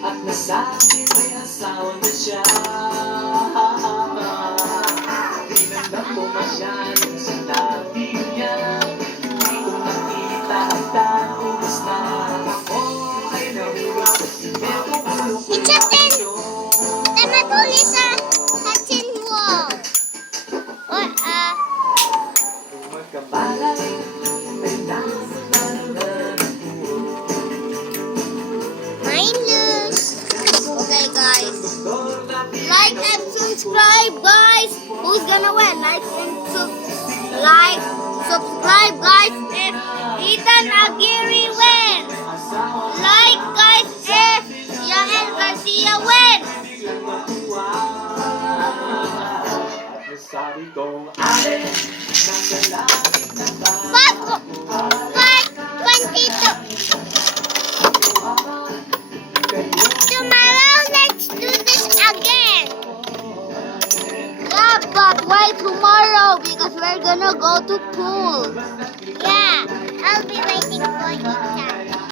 At nasabi may asawa na siya. Tinanggap ko masyadong sinabi niya. Di ko nakita at taubos na. Ako ay nahulog sa simento. It's a thing. Tama tuloy sa hatin wall. Or Magkabalay ay nasa mindless. Okay, guys. Like and subscribe, guys. Who's gonna win? Subscribe, guys. If Ethan Aguirre win. Like, guys, if Yael Garcia win. Sabi kong alin, nasa langit na ba? Part 22. Tomorrow, let's do this again. Yeah, but why tomorrow? Because we're gonna go to pool. Yeah, I'll be waiting for Ethan.